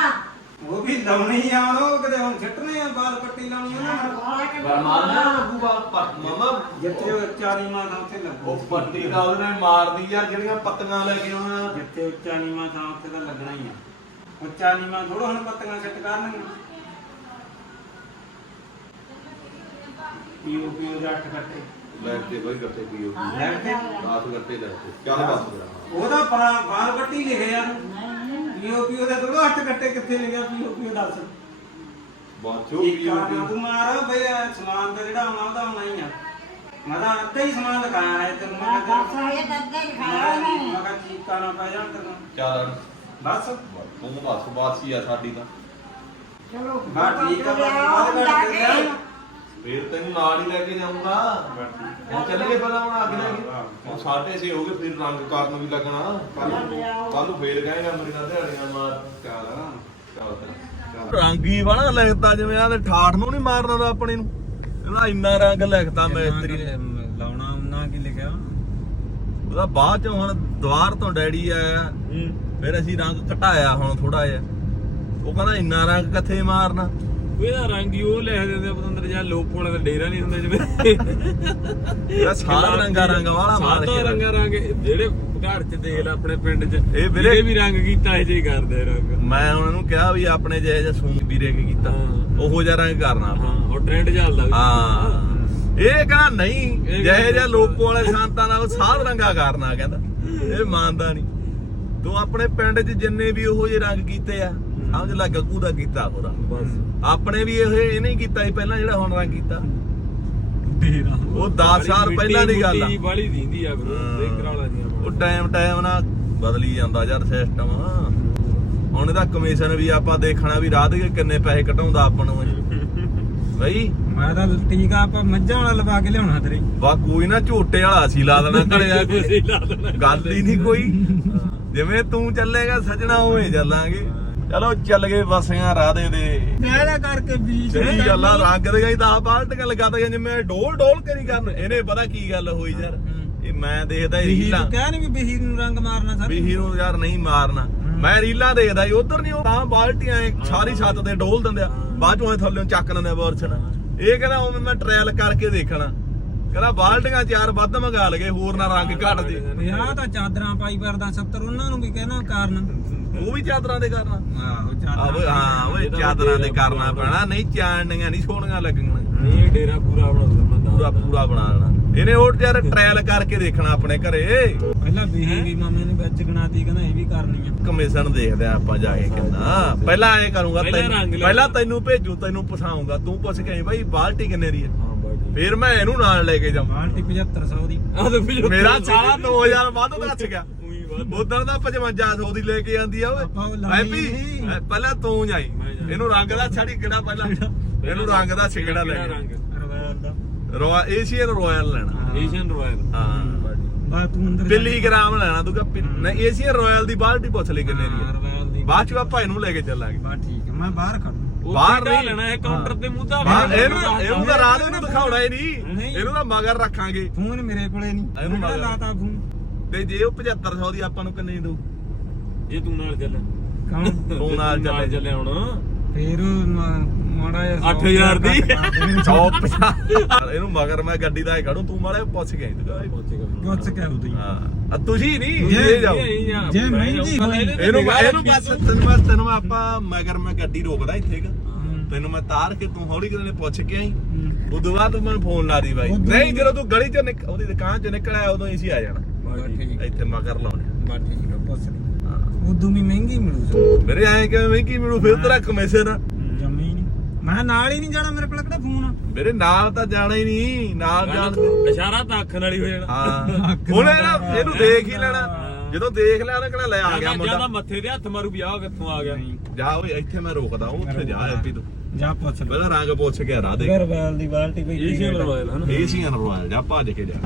ਉਹ ਵੀ ਲਾਉਣੇ ਆ ਉਹ ਕਿਤੇ ਹੁਣ ਛੱਟਣੇ ਆ ਬਾਲ ਪੱਟੀ ਲਾਉਣੀ ਉਹਨਾਂ ਕੱਢੂ ਬਰਮਾਨਾ ਲੱਗੂਗਾ ਪਰ ਮਮਾ ਜਿੱਥੇ ਉਹ ਚਾਰੀ ਮਾਂ ਥਾਂ ਉੱਥੇ ਲੱਗੂ ਉਹ ਪੱਟੀ ਦਾ ਉਹਦੇ ਨਾਲ ਮਾਰਦੀ ਯਾਰ ਜਿਹੜੀਆਂ ਪੱਤੀਆਂ ਲੈ ਕੇ ਆਉਣਾ। ਜਿੱਥੇ ਉੱਚਾ ਨੀਵਾਂ ਥਾਂ ਉੱਥੇ ਤਾਂ ਲੱਗਣਾ ਹੀ ਆ। ਉੱਚਾ ਨੀਵਾਂ ਥੋੜਾ ਹੁਣ ਪੱਤੀਆਂ ਸੈੱਟ ਕਰਨਗੀਆਂ। ਪੀਓ ਪੀਓ ਦੇ ਅੱਠ ਕੱਟੇ। ਲੈ ਕੇ ਬਈ ਗੱਟੇ ਪੀਓ। ਲੈ ਕੇ। 10 ਗੱਟੇ ਲੈ ਕੇ। ਚੱਲ ਬਸ। ਉਹਦਾ ਬਾਲ ਪੱਟੀ ਲਿਖਿਆ। ਪੀਓ ਪੀਓ ਦੇ ਥੋੜਾ ਅੱਠ ਕੱਟੇ ਕਿੱਥੇ ਲਿਖਿਆ ਪੀਓ ਪੀਓ ਦੱਸ। ਬਾਚੋ ਇੱਕ ਪੀਓ ਆਣਾ ਤੂੰ ਮਾਰ ਬਈ ਇਹ ਸਮਾਨ ਤਾਂ ਜਿਹੜਾ ਆਉਣਾ ਉਹਦਾ ਆਉਣਾ ਹੀ ਆ। ਮੈਂ ਤਾਂ ਅੱਧਾ ਹੀ ਸਮਾਨ ਲਿਖਾਇਆ ਹੈ ਤੈਨੂੰ ਮੈਂ ਬਸ ਕਿਹਾ ਇਹ ਦੱਦੇ ਮੈਂ ਖਾਇਆ ਨੇ ਕਿਹਾ ਚੀਕਾ ਨਾ ਪੈ ਜਾਣ ਤੈਨੂੰ। ਚੱਲ ਬਸ। ਤੂੰ ਦੱਸ ਬਾਸੀ ਆ ਸਾਡੀ ਤਾਂ। ਚਲੋ ਹਾਂ, ਠੀਕ ਆ, ਬਾਕੀ ਬਾਅਦ ਵਿੱਚ ਜਾ ਦੇਖਦੇ ਕੇ। ਆ। ਫੇਰ ਤੈਨੂੰ ਨਾਲ ਹੀ ਲੈ ਕੇ ਜਾਊਂਗਾ। ਹੁਣ ਚੱਲਗੇ ਪਹਿਲਾਂ ਹੁਣ ਅੱਗ ਲੈ ਕੇ। ਹੁਣ ਸਾਢੇ ਛੇ ਹੋ ਗਏ ਫਿਰ ਰੰਗ ਕਰਨ ਵੀ ਲੱਗਣਾ। ਕੱਲ ਨੂੰ ਫੇਰ ਕਹੇਗਾ ਮੇਰੀ ਨਾਲ ਦਿਹਾੜੀਆਂ ਮਾਰ ਚੱਲ ਰੰਗ ਹੀ ਬਣਾ ਲਿਖਤਾ ਜਿਵੇਂ ਆਦੇ ਠਾਠ ਨੂੰ ਨਹੀਂ ਮਾਰਨਾ ਦਾ ਆਪਣੇ ਨੂੰ। ਇਹਦਾ ਇੰਨਾ ਰੰਗ ਲਿਖਤਾ ਮਿਸਤਰੀ ਨੇ। ਲਾਉਣਾ ਉਹਨਾਂ ਕੀ ਲਿਖਿਆ? ਉਹਦਾ ਬਾਅਦ ਚ ਹੁਣ ਦੁਆਰ ਤੋਂ ਡੈਡੀ ਆਇਆ। ਫਿਰ ਅਸੀਂ ਰੰਗ ਘਟਾਇਆ ਹੁਣ ਥੋੜਾ ਜਿਹਾ। ਉਹ ਕਹਿੰਦਾ ਇੰਨਾ ਰੰਗ ਕਿੱਥੇ ਮਾਰਨਾ? ਇਹਦਾ ਰੰਗ ਹੀ ਉਹ ਲਿਖ ਦਿੰਦੇ ਆ ਪਤੰਦਰ ਜਾਂ ਲੋਕ ਹੋਣਾ ਦਾ ਡੇਰਾ ਨਹੀਂ ਹੁੰਦਾ ਜਿਵੇਂ। ਇਹਦਾ ਸਾਰਾ ਰੰਗਾ ਰੰਗ ਵਾਲਾ ਮਾਰ ਕੇ ਰੰਗਾ ਰੰਗ ਜਿਹੜੇ ਘਰ ਚ ਦੇਖ ਲੈ ਆਪਣੇ ਪਿੰਡ ਚ ਇਹ ਵੀਰੇ- ਵੀ ਰੰਗ ਕੀਤਾ ਇਹ ਜੇ ਕਰਦੇ ਰੰਗ। ਮੈਂ ਉਹਨਾਂ ਨੂੰ ਕਿਹਾ ਵੀ ਆਪਣੇ ਜਿਹੇ ਜਿਹਾ ਸੂਮ ਵੀਰੇ ਕੀ ਕੀਤਾ। ਉਹੋ ਜਿਹਾ ਰੰਗ ਕਰਨਾ ਆਪਾਂ। ਹਾਂ ਉਹ ਟ੍ਰੈਂਡ ਚੱਲਦਾ ਵੀ। ਹਾਂ। ਇਹ ਕਹਿੰਦਾ ਨਹੀਂ ਇਹ ਜਿਹੇ ਜਿਹਾ ਲੋਕੋ ਵਾਲੇ ਸੰਤਾਂ ਨਾਲ ਸਾਧ ਰੰਗਾ ਕਰਨਾ ਕਹਿੰਦਾ। ਇਹ ਮੰਨਦਾ ਨਹੀਂ। ਤੂੰ ਆਪਣੇ ਪਿੰਡ 'ਚ ਜਿੰਨੇ ਵੀ ਉਹੋ ਜਿਹੇ ਰੰਗ ਕੀਤੇ ਆ ਸਮਝ ਲੈ ਗੱਗੂ ਦਾ ਕੀਤਾ ਉਹਦਾ। ਬਸ। ਆਪਣੇ ਵੀ ਇਹ ਇਹ ਨਹੀਂ ਕੀਤਾ ਸੀ ਪਹਿਲਾਂ ਜਿਹੜਾ ਹੁਣ ਰੰਗ ਕੀਤਾ। ਡੇਰਾ ਉਹ 10 ਸਾਲ ਪਹਿਲਾਂ ਦੀ ਗੱਲ ਆ। ਬਾਲੀ ਦਿੰਦੀ ਆ ਬਰੋ। ਬ੍ਰੇਕਰ ਵਾਲਾ ਦੀਆਂ ਉਹ ਟਾਈਮ ਟਾਈਮ ਨਾਲ ਬਦਲੀ ਜਾਂਦਾ ਯਾਰ ਸਿਸਟਮ ਹੁਣ ਇਹਦਾ ਕਮਿਸ਼ਨ ਵੀ ਆਪਾਂ ਦੇਖਣਾ ਵੀ ਰਾਤ ਕੇ ਕਿੰਨੇ ਪੈਸੇ ਘਟਾਉਂਦਾ ਆਪਾਂ ਨੂੰ। ਬਈ। ਮੈਂ ਤਾਂ ਟੀਕਾ ਆਪਾਂ ਮੱਝਾਂ ਵਾਲਾ ਲਵਾ ਕੇ ਲਿਆਉਣਾ ਤੇਰੇ। ਵਾ ਕੋਈ ਨਾ ਝੋਟੇ ਵਾਲਾ ਸੀ ਲਾ ਦੇਣਾ ਘਰੇ ਆ ਕੇ। ਅਸੀਂ ਲਾ ਦੇਣਾ ਗੱਲ ਹੀ ਨਹੀਂ ਕੋਈ। ਜਿਵੇਂ ਤੂੰ ਚੱਲੇਗਾ ਸਜਣਾ ਉਵੇਂ ਚੱਲਾਂਗੇ। ਚਲੋ ਚੱਲ ਗਏ ਬਸਿਆਂ ਰਾਧੇ ਦੇ। ਇਹਦਾ ਕਰਕੇ ਬੀਜ ਸਹੀ ਗੱਲ ਆ ਰੰਗ। ਦੇ ਗਈ ਤਾਂ ਬਾਲਟ ਗੱਲ ਕਰਦਾ ਜਿਵੇਂ ਡੋਲ ਡੋਲ ਕਰੀ ਕਰਨ ਇਹਨੇ ਪਤਾ ਕੀ ਗੱਲ ਹੋਈ ਯਾਰ? ਇਹ ਮੈਂ ਦੇਖਦਾ ਰੀਲਾਂ। ਤੂੰ ਕਹਿ ਨਹੀਂ ਵੀ ਬਿਹੀ ਨੂੰ ਰੰਗ ਮਾਰਨਾ ਸਰ। ਵੀ ਹੀਰੋ ਯਾਰ ਨਹੀਂ ਮਾਰਨਾ। ਮੈਂ ਰੀਲਾਂ ਦੇਖਦਾ ਹੀ ਉਧਰ ਨਹੀਂ ਉਹ ਤਾਂ ਬਾਲਟੀਆਂ ਐਂ ਸਾਰੀ ਛੱਤ ਤੇ ਡੋਲ ਦਿੰਦੇ ਆ ਬਾਅਦ ਚੋਂ ਥੱਲੇ ਚੱਕ ਲੈਂਦੇ ਬੋਰਛਣ ਇਹ ਕਹਿੰਦਾ ਉਵੇਂ ਮੈਂ ਟ੍ਰਾਇਲ ਕਰਕੇ ਦੇਖਣਾ। ਕਹਿੰਦਾ ਬਾਲਟੀਆਂ ਚਾਰ ਵੱਧ ਮੰਗਾ ਲਗੇ ਹੋਰ ਨਾ ਰੰਗ ਘੱਟ ਦੇ। ਤਾਂ ਚਾਦਰਾਂ ਪਾਈ ਫਿਰਦਾ 70 ਉਹਨਾਂ ਨੂੰ ਵੀ ਕਹਿਣਾ ਕਾਰਨ। ਉਹ ਵੀ ਚਾਦਰਾਂ ਦੇ ਕਰਨਾ ਆਹੋ ਓਏ ਹਾਂ ਓਏ ਚਾਦਰਾਂ ਦੇ ਕਰਨਾ ਪੈਣਾ। ਨਹੀਂ ਚਾਣਨੀਆਂ ਨਹੀਂ ਸੋਹਣੀਆਂ ਲੱਗਣੀਆਂ। ਇਹ ਡੇਰਾ ਪੂਰਾ ਬਣਾਉਂਦਾ ਬੰਦਾ ਪੂਰਾ ਪੂਰਾ ਬਣਾ ਲੈਣਾ ਇਹਨੇ ਉਹ ਯਾਰ ਟ੍ਰਾਇਲ ਕਰਕੇ ਦੇਖਣਾ ਆਪਣੇ ਘਰੇ। ਪਹਿਲਾਂ ਬਿਹੀ ਵੀ ਮਾਮੇ ਨੇ ਵਿੱਚ ਗਣਾਤੀ ਕਹਿੰਦਾ ਇਹ ਵੀ ਕਰਨੀ ਆ। ਕਮਿਸ਼ਨ ਦੇਖਦੇ ਆ ਆਪਾਂ ਜਾ ਕੇ ਕਿੰਨਾ। ਪਹਿਲਾਂ ਐ ਕਰੂੰਗਾ ਪਹਿਲਾਂ ਤੈਨੂੰ- ਭੇਜੂ ਤੈਨੂੰ ਪਛਾਉਂਗਾ ਤੂੰ ਪੁੱਛ ਕੇ ਆਈ ਬਾਈ ਬਾਲਟੀ ਕਿੰਨੇ ਦੀ ਹੈ? ਫਿਰ ਮੈਂ ਇਹਨੂੰ ਨਾਲ ਲੈ ਕੇ ਜਾਵਾਂ ਬਾਲਟੀ 7500 ਦੀ। ਮੇਰਾ ਸਾਲਾ 2000 ਵੱਧ ਦੱਸ ਗਿਆ। ਉਦੋਂ ਦਾ 5500 ਦੀ ਲੈ ਕੇ ਆਂਦੀ ਆ ਓਏ। ਲਾਈ ਹੈਪੀ ਪਹਿਲਾਂ ਤੂੰ ਜਾਈ। ਇਹਨੂੰ ਰੰਗ ਦਾ ਛੜੀ ਕਿਹੜਾ ਪਹਿਲਾਂ? ਇਹਨੂੰ ਰੰਗ ਦਾ ਛਿਗੜਾ ਲੈ ਕੇ। ਰੰਗ? ਰਵਾਇਲ ਦਾ। ਏਸ਼ੀਅਨ ਰਾਇਲ ਲੈਣਾ। Asian Royal. ਹਾਂ। ਬਾ ਤੂੰ ਅੰਦਰ ਪਿਲੀਗ੍ਰਾਮ ਲੈਣਾ ਤੂੰ ਕਹ ਨਹੀਂ ਏਸ਼ੀਅਨ ਰਾਇਲ ਦੀ ਬਾਲਟੀ ਪੁੱਛ ਲੈ ਕਿੰਨੇ ਦੀ ਹੈ ਦੀ। ਬਾਅਦ ਚ ਆਪਾਂ ਇਹਨੂੰ ਲੈ ਕੇ ਚੱਲਾਂਗੇ। ਬਾ ਠੀਕ ਹੈ ਮੈਂ ਬਾਹਰ ਖੜ ਬਾਹਰ ਨਹੀਂ। ਲੈਣਾ ਹੈ। ਕਾਊਂਟਰ ਤੇ ਮੂੰਹ ਦਾ ਬਾਹਰ ਇਹਨੂੰ ਇਹਨੂੰ ਤਾਂ ਰਾਤ ਨੂੰ ਦਿਖਾਉਣਾ ਹੀ ਨਹੀਂ। ਇਹਨੂੰ ਤਾਂ ਮਗਰ ਰੱਖਾਂਗੇ। ਫੋਨ ਮੇਰੇ ਕੋਲੇ ਨਹੀਂ। ਇਹਨੂੰ। ਲਾਤਾ ਫੋਨ? ਤੇ ਜੇ ਉਹ 7500 ਦੀ ਆਪਾਂ ਨੂੰ ਕਿੰਨੇ ਦੂ ਜੇ ਤੂੰ ਨਾਲ ਚੱਲੇ। ਕੌਣ? ਤੂੰ ਨਾਲ ਚੱਲੇ। ਚੱਲੇ ਹੁਣ। ਫੇਰ ਮਾੜਾ ਜਿਹਾ 8000 ਦੀ। 150 ਇਹਨੂੰ ਮਗਰ ਮੈਂ ਗੱਡੀ ਦਾ ਹੀ ਖੜੂ ਤੂੰ ਮਾੜੇ ਪੁੱਛ ਕੇ ਆਈ ਤੂੰ ਗੁੱਸ ਕੇ ਉਦੋਂ ਹੀ। ਤੁਸੀਂ ਨਹੀਂ ਜੇ- ਇਹ ਜਾਓ। ਜੇ ਮਹਿੰਗੀ। ਇਹਨੂੰ ਇਹਨੂੰ ਬਸ ਤੈਨੂੰ ਮੈਂ ਤੈਨੂੰ ਆਪਾਂ ਮਗਰ ਮੈਂ ਗੱਡੀ ਰੋਕਦਾ ਇੱਥੇ ਕ ਤੈਨੂੰ ਮੈਂ ਤਾਰ ਕੇ ਤੂੰ ਹੌਲੀ ਕਿਤੇ ਨੇ ਪੁੱਛ ਕੇ ਆਈ। ਉਦੋਂ ਬਾਅਦ ਤੂੰ ਮੈਨੂੰ ਫੋਨ ਲਾ ਦੀ ਬਾਈ। ਉਦੋਂ- ਨਹੀਂ ਜਦੋਂ ਤੂੰ ਗਲੀ ਚੋਂ ਉਹਦੀ ਦੁਕਾਨ ਚੋਂ ਨਿਕਲਿਆ ਉਦੋਂ ਹੀ ਸੀ ਆ ਜਾਣਾ। ਠੀਕ ਇੱਥੇ ਮਗਰ ਲਾਉਣੇ। ਬਾ ਠੀਕ ਹੈ ਪੁੱਛ ਲਈ। ਹਾਂ। ਉਦੋਂ ਵੀ ਮਹਿੰਗੀ ਮਿਲੂ ਮੇਰੇ ਐਂ ਕਿ ਮਹਿੰਗੀ ਮੈਨੂੰ ਫਿਰ ਤੇਰਾ ਕਮਿਸ਼ਨ ਜੰਮੀ ਨਹੀਂ। ਮੈਂ ਨਾਲ ਹੀ ਨਹੀਂ ਜਾਣਾ ਮੇਰੇ ਕੋਲ ਕਿਹੜਾ ਫੋਨ ਆ? ਮੇਰੇ ਨਾਲ ਤਾਂ ਜਾਣਾ ਹੀ ਨਹੀਂ। ਨਾਲ ਜਾਣ ਦੇ ਇਸ਼ਾਰਾ ਤਾਂ ਅੱਖ ਨਾਲ ਹੀ ਹੋ ਜਾਣਾ। ਹਾਂ। ਉਹਨੇ ਨਾ ਇਹਨੂੰ ਦੇਖ ਹੀ ਲੈਣਾ। ਜਦੋਂ ਦੇਖ ਲਿਆ ਉਹਨੇ ਕਹਿੰਦਾ ਲੈ ਆ ਗਿਆ ਜ਼ਿਆਦਾ ਮੁੰਡਾ। ਮੱਥੇ ਦੇ ਹੱਥ ਮਾਰੂ ਵੀ ਆਹ ਕਿੱਥੋਂ ਆ ਗਿਆ। ਜਾ ਓਏ ਇੱਥੇ ਮੈਂ ਰੋਕਦਾ ਹੂੰ ਉੱਥੇ ਜਾ ਐਪੀ ਤੂੰ। ਜਾ ਪੁੱਛ ਲੈ। ਪਹਿਲਾਂ ਰੰਗ ਪੁੱਛ ਕੇ ਰਾਹ ਦੇ। ਗਰਵਾਲ ਦੀ ਬਾਲਟੀ ਪਈ ਏਸ਼ੀਅਨ ਰਾਇਲ ਹਨ ਏਸ਼ੀਅਨ ਰੋਇਲ ਜਾ ਭੱਜ ਕੇ ਜਾ।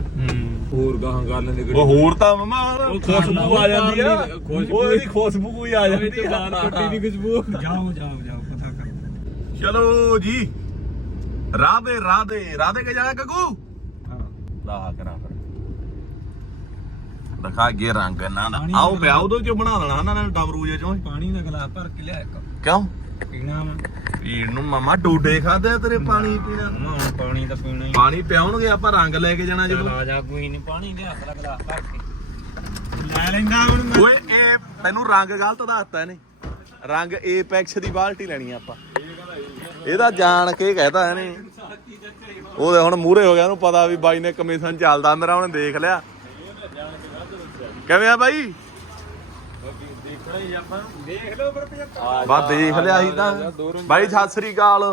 ਹੋਰ ਗਾਹਾਂ ਕਰ ਲੈਂਦੇ ਉਹ ਹੋਰ ਤਾਂ ਮਮਾ ਉਹ ਖੁਸ਼ਬੂ ਆ ਜਾਂਦੀ ਆ। ਖੁਸ਼ਬੂ। ਉਹ ਇਹਦੀ ਖੁਸ਼ਬੂ ਕੋਈ ਆ ਜਾਂਦੀ ਆ। ਪੱਟੀ ਦੀ ਖੁਸ਼ਬੂ। ਜਾਓ ਜਾਓ ਜਾਓ ਪਤਾ ਕਰ ਚਲੋ ਜੀ। ਰਾਧੇ ਰਾਧੇ ਰਾਧੇ ਕੇ ਜਾਣਾ ਗੱਗੂ ਹਾਂ। ਲਾ ਕਰਾਂ ਫਿਰ ਦਿਖਾ ਅੱਗੇ ਰੰਗ ਇਹਨਾਂ ਦਾ। ਆਓ। ਪਿਆ ਉਹਦੇ ਚੋਂ ਬਣਾ ਦੇਣਾ ਇਹਨਾਂ ਨੇ ਡਬਰੂ ਜੇ ਚੋਂ? ਪਾਣੀ ਦਾ ਗਲਾਸ ਭਰ ਕੇ ਲਿਆ ਇੱਕ। ਕਿਉਂ? ਪੀਣਾ ਪੀਣ ਨੂੰ ਮਮਾ ਡੋਡੇ ਖਾਦੇ ਤੇਰੇ ਪਾਣੀ ਪੀਣਾ। ਹੁਣ ਪਾਣੀ ਤਾਂ ਪੀਣਾ ਹੀ ਪਾਣੀ ਪਿਆਉਣਗੇ ਆਪਾਂ ਰੰਗ ਲੈ ਕੇ ਜਾਣਾ ਜਦੋਂ। ਆ ਜਾ ਕੋਈ ਨਹੀਂ ਪਾਣੀ ਲਿਆ ਅਸਲਾ ਗਲਾਸ ਭਰ ਕੇ। ਲੈ ਲੈਂਦਾ ਹੁਣ ਮੈਂ। ਓਏ ਇਹ ਤੈਨੂੰ ਰੰਗ ਗਲਤ ਦੱਸਤਾ ਇਹਨੇ। ਰੰਗ ਏਪੈਕਸ ਦੀ ਬਾਲਟੀ ਲੈਣੀ ਆਪਾਂ। ਇਹਦਾ ਜਾਣ ਕੇ ਕਹਿਤਾ ਇਹਨੇ। ਉਹਦੇ ਹੁਣ ਮੂਰੇ ਹੋ ਗਿਆ ਉਹਨੂੰ ਪਤਾ ਵੀ ਬਾਈ ਨੇ ਕਮਿਸ਼ਨ ਚੱਲਦਾ ਮੇਰਾ ਉਹਨੇ ਦੇਖ ਲਿਆ। ਕਿਵੇਂ ਆ ਬਾਈ? ਦੇਖਣਾ ਹੀ ਆਪਾਂ ਦੇਖ ਲਓ ਪਰ 75 ਬਾ ਦੇਖ ਲਿਆ ਸੀ ਤਾਂ। ਬਾਈ ਸਤਿ ਸ੍ਰੀ ਅਕਾਲ।